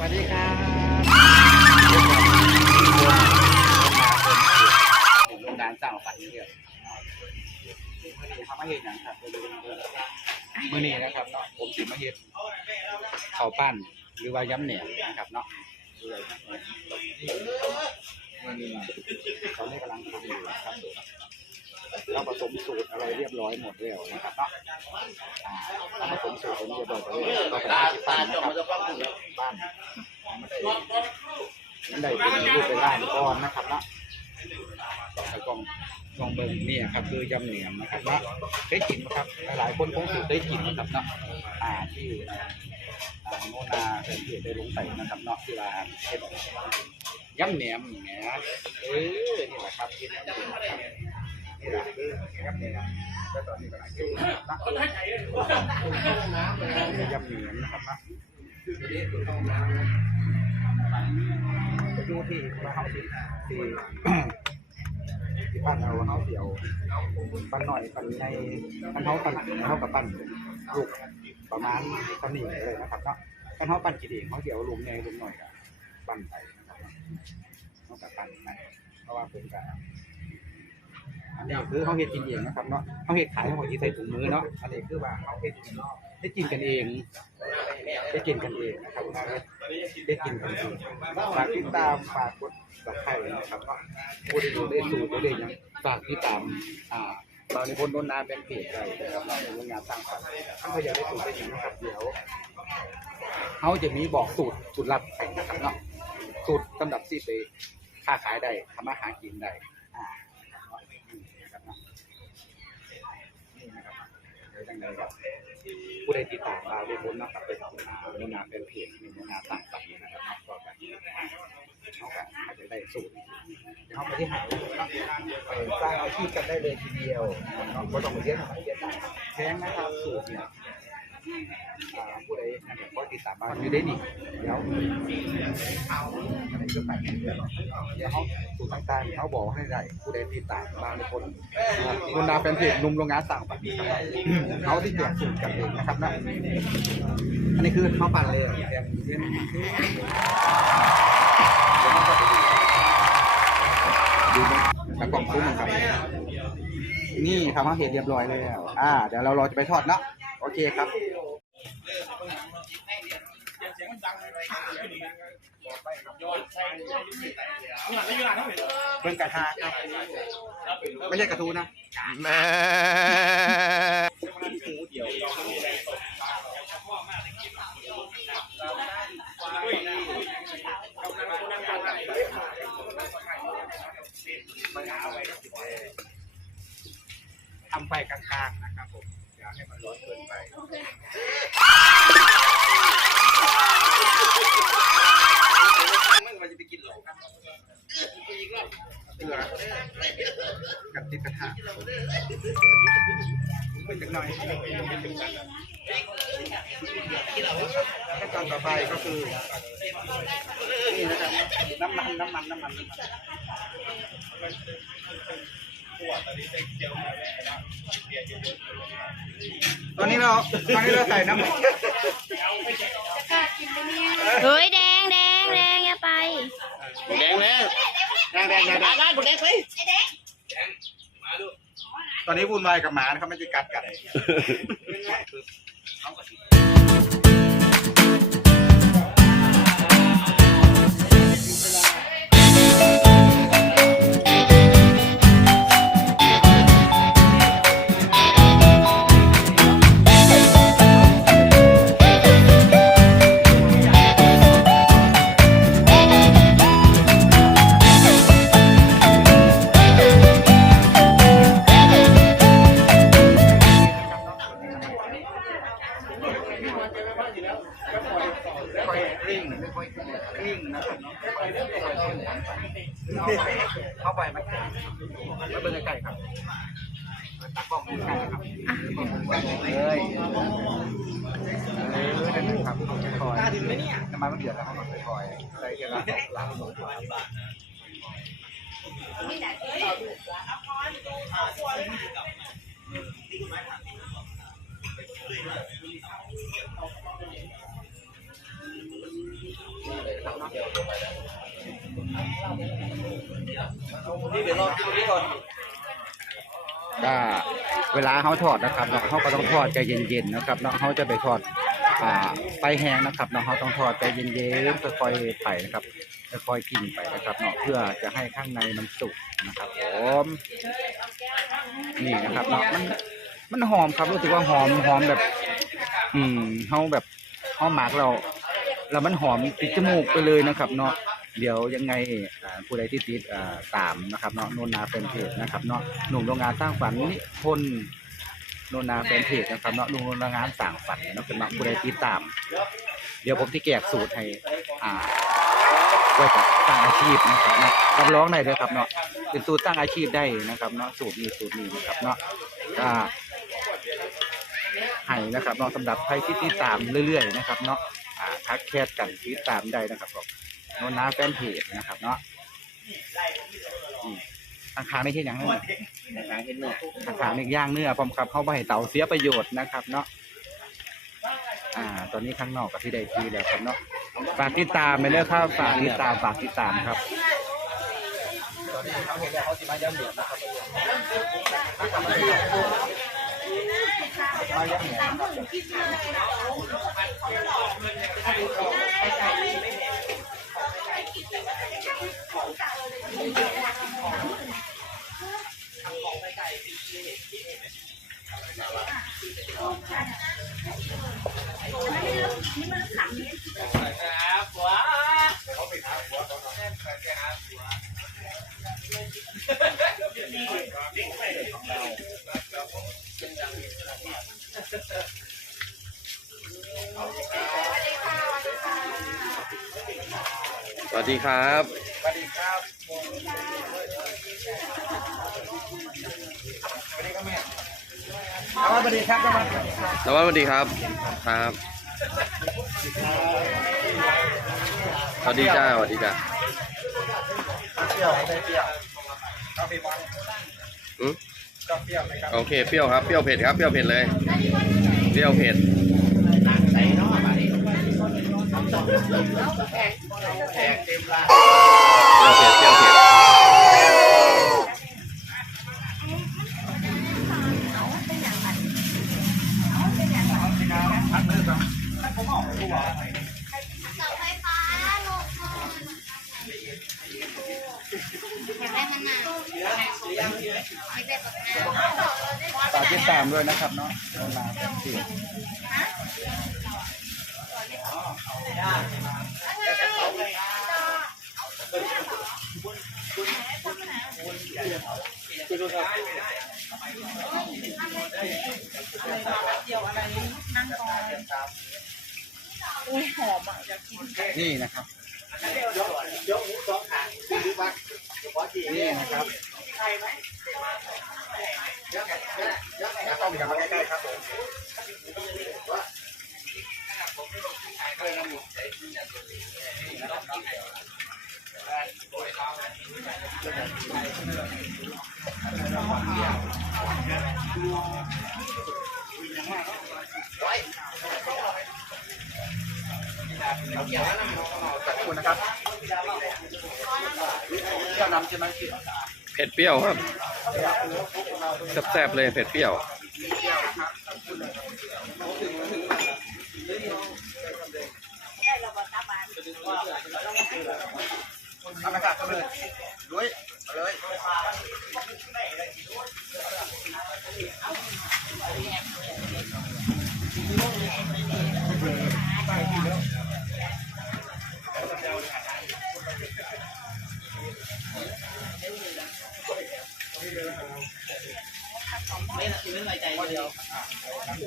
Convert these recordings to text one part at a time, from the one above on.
วัสดีครับโรงงานสร้างฝันเรื่อยมื่อนี้ทำมาเห็นอย่างครับมื่อนี้นะครับเนาะผมสิมาเห็นข้าวปั้นหรือว่าย้ำเหนียวนะครับเนาะมื่อนี้เขาเรียกกำลังทำอยู่นะครับ เราผสมสูตรอะไรเรียบร้อยหมดแล้วนะครับเนาะอ่าเราผสมสูตรผมเรียบร้อยแล้วก็ไปที่ปั้นนะครับบ้านมันได้เป็นรูปเป็นร่างก้อนนะครับเนาะกล่องกองเบิ่งนี่ครับคือยำเหนียมนะครับเนาะได้กินไหมครับ หลายคนคงสุดได้กินนะครับเนาะอ่าที่โนนาเป็นที่ได้ลงไปนะครับเนาะที่ร้านเฮ็ดยำเหนียมแหมเออนี่แหละครับกิ นแล้วกินนะครับนี่แหละคือยำเหนียมแล้วตอนนี้กำลังกินนะครับเนาะยำเหนียมนะครับนะไปดูที่ว่าเขาสิที่ที่ปั้นเอาเขาเสียวปั้นหน่อยปั้นในปั้นเขาปั้นเขากับปั้นลูกประมาณตำหนิเลยนะครับเนาะปั้นเขาปั้นกี่เองเขาเสียวลุมในลุมหน่อยกับปั้นไปนะครับเขากับปั้นไปเพราะว่าเป็นกับ อันนี้คือเขาเห็ดกินเองนะครับเนาะเขาเห็ดขายเขาที่ใส่ถุงมือเนาะอันนี้คือว่าเขาเห็ดกินเนาะได้กินกันเองได้กินกันเองนะครับได้กินกันเองฝากติดตามฝากกดสับไข่นะครับว่าะผู้ที่ดูได้สูตรได้ยังฝากติดตามอ่าบางในพลโดนนาเป็นเพจอะไรนะครับเราในโรงงานสร้างสรรค์ถ้าใครอยากได้สูตรได้ยังนะครับเดี๋ยวเขาจะมีบอกสูตรสูตรลับนะครับเนาะสูตรสำหรับซีไปค้าขายได้ทำมาหารกินได้อ่านี่นะครับเนาะนี่นะครับ นะครับผู้ใดติดตามเราได้พ้นนะครับเป็นโรงงานเป็นเพจมีโรงงานต่างๆนะครับเนาก็แบบเขาแบบอาจจะได้สูตรเดี๋ยวเขาไปที่หาไปสร้างอาชีพกันได้เลยทีเดียวเนก็ต้องไปเรียนอไรเรียนได้แพงนะครับสูตรเนี่ย ผู้ใดนะครับก็ติดตามมาอยู่ได้นี่เดี๋ยวเอาอะไรก็ไปเรื่อยๆเดี๋ยวเขาสูตรต่างๆเขาบอกให้ได้ผู้ใดติดตามบางคนคนดาแฟนเพจนุ่มโรงงานต่างประเทศครับเขาที่แจกสูตรกันเองนะครับนะอันนี้คือเขาปั่นเลยอะเรียนเรียนเดี๋ยวเราก็ไปดูดูนแล้วกล่องซุ้มครับนี่ทำให้เห็นเรียบร้อยแล้วอ่า เดี๋ยวเรารอจะไปทอดเนาะโอเคครับ เป็นกระทาครับไม่ใช่กระทูนะทำไฟกลางๆนะครับผมอย่าให้มันร้อนเกินไปมันจะไปกินหรอก เกลือกับติดกระทะเป็นจังหน่อยขั้นตอนต่อไปก็คือนี่นะครับน้ำมันน้ำมันน้ำมันน้ำมัน ตอนนี้เราตอนนี้เราใส่น้ำมันเฮ้ยแดงแดงแดงอย่าไป แดงแล้วแดงแดงแดงแดงแดงไปตอนนี้วุ่นวายกับหมานะครับไม่ใช่กัดกัน นะครับเข้าไปมันมาเบิ่งใกล้ๆครับตากล้องใกล้ๆครับเลยเออนั่นนะครับคอยน้ำมันมันเดือดแล้วเขาก็คอยใส่เกลือล้างมือเก็เวลาเขาทอดนะครับเนาะเขาก็ต้องทอดใจเย็นๆนะครับเนาะเขาจะไปทอดอ่าไฟแห้งนะครับเนาะเขาต้องทอดใจเย็นๆค่อยๆไปนะครับค่อยๆกินไปนะครับเนาะเพื่อจะให้ข้างในมันสุกนะครับผมนี่นะครับเนาะมันมันหอมครับรู้สึกว่าหอมหอมแบบ อืมเขาแบบเขาหมักเรา แล้วมันหอมติดจมูกไปเลยนะครับ เนาะ เดี๋ยวยังไงผู้ใดที่ติดอ่าตามนะครับเนาะโนนนาแฟนเพจนะครับเนาะหนุ่มโรงงานสร้างฝันนิพนธ์โนนนาแฟนเพจนะครับเนาะหนุ่มโรงงานสร้างฝันเนาะเป็นเนาผู้ใดติดตาม เดี๋ยวผมที่แจกสูตรให้อ่าไว้กับสร้งอาชีพนะครับเนาะรับรองได้เลยครับเนาะเป็นสูตรสร้งอาชีพได้นะครับเนาะสูตรนี้สูตรนี้นะครับเนาะอ่าให้นะครับเนาะสำหรับใครที่ติดตามเรื่อยๆนะครับเนาะทักแชทกันติดตามได้นะครับผม โนนนาแฟนเพจนะครับเนาะทางขางไม่ใช่อย่างนั้นทางเห็นเนื้อทางขางนี่ย่างเนื้อพร้อมครับเข้าไปให้เต่าเสียประโยชน์นะครับ เนาะอ่า ตอนนี้ข้างนอกกับที่ใดทีแล้วครับเนาะฝากติดตามไปเลยครับฝากติดตามฝากติดตามครับตอนนี้เขาเห็นแล้วเขาสิมาย่ำเหลือนะครับมาย่ำเหลืองสวัสดีครับ สวัสดีครับ สวัสดีครับสวัสดีครับสวัสดีครับสวัสดีครับ สวัสดีจ้า สวัสดีจ้าเปรี้ยวไม่เปรี้ยวกาแฟบอลอืมโอเค เปรี้ยวครับ เปรี้ยวเผ็ดครับ เปรี้ยวเผ็ดเลย เปรี้ยวเผ็ดใส่เนาะมาดิแขกเต็มร้านเปรี้ยวเผ็ดเปรี้ยวเผ็ด พักมือก่อน เสาไฟฟ้าลงทุนอยากได้มะนาวอยากได้ปากกาฝากติดตาม ด้วยนะครับเนาะโนนาแฟนเพจนี่นะครับนี่นะครับต้องมีกันมาใกล้ๆครับผม ขอบคุณนะครับเจ้านำใช่ไหมที่เผ็ดเปรี้ยวครับแซ่บๆเลยเผ็ดเปรี้ยวทำอากาศก็เลยด้วยเอาเลย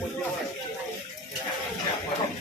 Thank you.